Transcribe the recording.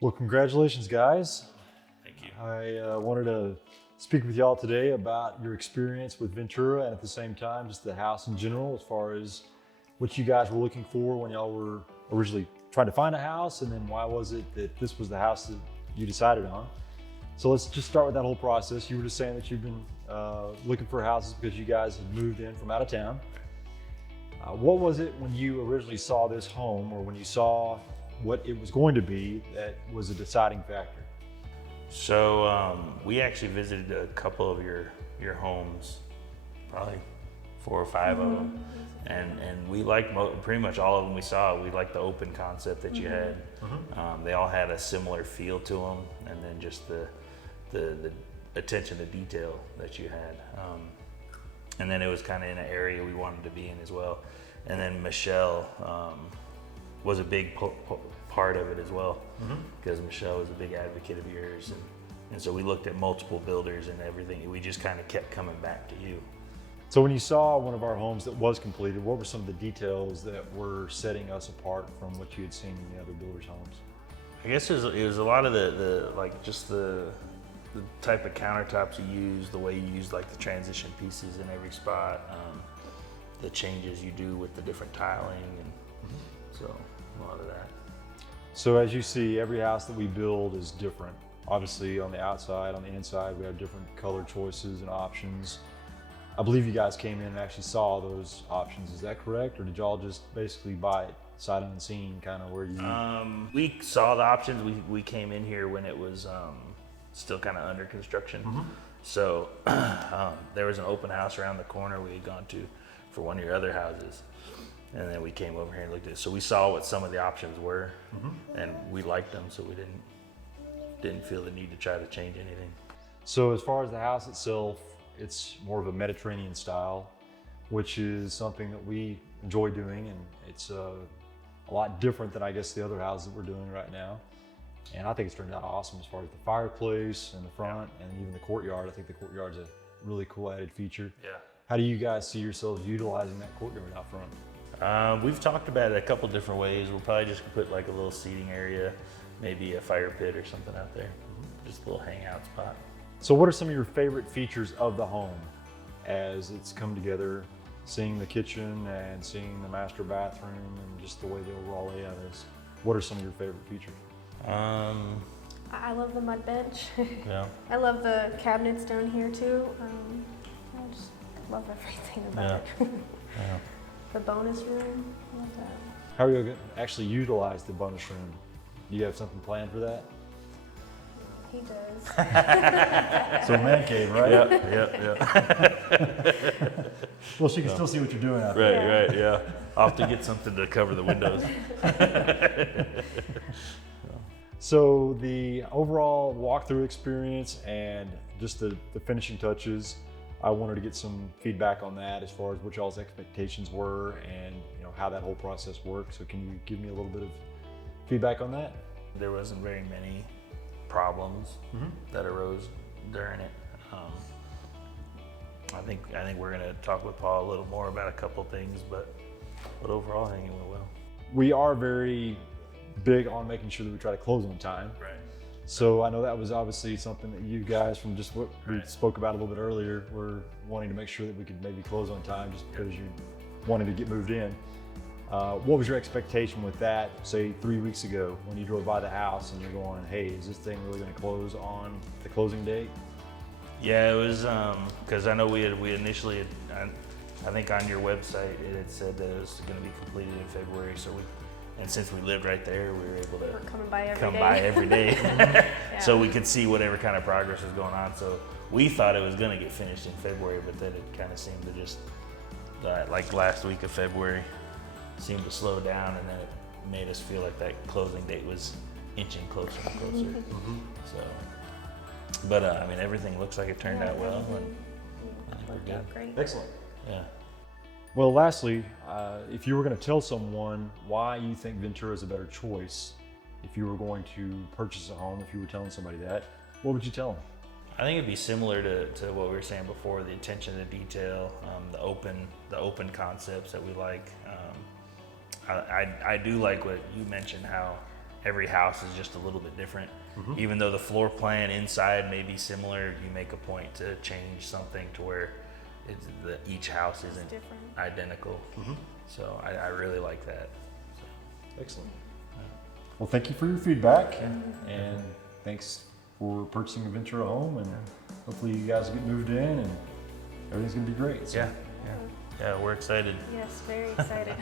Well, congratulations, guys. Thank you. I wanted to speak with y'all today about your experience with Ventura and at the same time, just the house in general, as far as what you guys were looking for when y'all were originally trying to find a house, and then why was it that this was the house that you decided on. So let's just start with that whole process. You were just saying that you've been looking for houses because you guys had moved in from out of town. What was it when you originally saw this home, or when you saw what it was going to be, that was a deciding factor? So we actually visited a couple of your homes, probably 4 or 5 of them, and we liked pretty much all of them we saw. We liked the open concept that you had. They all had a similar feel to them, and then just the attention to detail that you had. And then it was kind of in an area we wanted to be in as well. And then Michelle was a big part of it as well, because Michelle was a big advocate of yours, and so we looked at multiple builders and everything. We just kind of kept coming back to you. So when you saw one of our homes that was completed, what were some of the details that were setting us apart from what you had seen in the other builders' homes? I guess it was a lot of the like just the type of countertops you use, the way you use like the transition pieces in every spot, the changes you do with the different tiling, and so a lot of that. So as you see, every house that we build is different. Obviously on the outside, on the inside, we have different color choices and options. I believe you guys came in and actually saw those options. Is that correct? Or did y'all just basically buy it sight unseen, kind of where you... We saw the options. We came in here when it was still kind of under construction. So there was an open house around the corner we had gone to for one of your other houses. And then we came over here and looked at it. So we saw what some of the options were, and we liked them, so we didn't feel the need to try to change anything. So as far as the house itself, it's more of a Mediterranean style, which is something that we enjoy doing, and it's a lot different than I guess the other houses that we're doing right now. And I think it's turned out awesome as far as the fireplace and the front, and even the courtyard. I think the courtyard's a really cool added feature. Yeah. How do you guys see yourselves utilizing that courtyard out front? We've talked about it a couple different ways. We'll probably just put like a little seating area, maybe a fire pit or something out there. Just a little hangout spot. So what are some of your favorite features of the home as it's come together, seeing the kitchen and seeing the master bathroom and just the way the overall layout is? What are some of your favorite features? I love the mud bench. Yeah. I love the cabinets down here too. I just love everything about it. Yeah. The bonus room, I love that. How are you going to actually utilize the bonus room? Do you have something planned for that? He does. So man cave, right? Yeah. Well, she can still see what you're doing out there. Right, yeah. I'll have to get something to cover the windows. So the overall walkthrough experience and just the finishing touches, I wanted to get some feedback on that as far as what y'all's expectations were and how that whole process worked. So can you give me a little bit of feedback on that? There wasn't very many problems that arose during it. I think we're gonna talk with Paul a little more about a couple things, but overall I think it went well. We are very big on making sure that we try to close on time. Right. So I know that was obviously something that you guys, from just what we spoke about a little bit earlier, were wanting to make sure that we could maybe close on time just because you wanted to get moved in. What was your expectation with that, say 3 weeks ago when you drove by the house and you're going, hey, is this thing really going to close on the closing date? Yeah, it was because I know we initially, I think on your website it had said that it was going to be completed in February. So and since we lived right there, we were able to We're coming by every come day. by every day, Yeah. so we could see whatever kind of progress was going on. So we thought it was going to get finished in February, but then it kind of seemed to just like last week of February seemed to slow down, and then it made us feel like that closing date was inching closer and closer. So, but I mean, everything looks like it turned out well, and I think we're Worked good. out great. Excellent. Yeah. Well, lastly, if you were going to tell someone why you think Ventura is a better choice, if you were going to purchase a home, if you were telling somebody that, what would you tell them? I think it'd be similar to what we were saying before: the attention to detail, the open concepts that we like. I do like what you mentioned, how every house is just a little bit different. Even though the floor plan inside may be similar, you make a point to change something to where each house isn't different. identical. So I really like that. Excellent. Well, thank you for your feedback, and thanks for purchasing a Ventura home, and hopefully you guys get moved in and everything's gonna be great. So. Yeah, we're excited. Yes, very excited.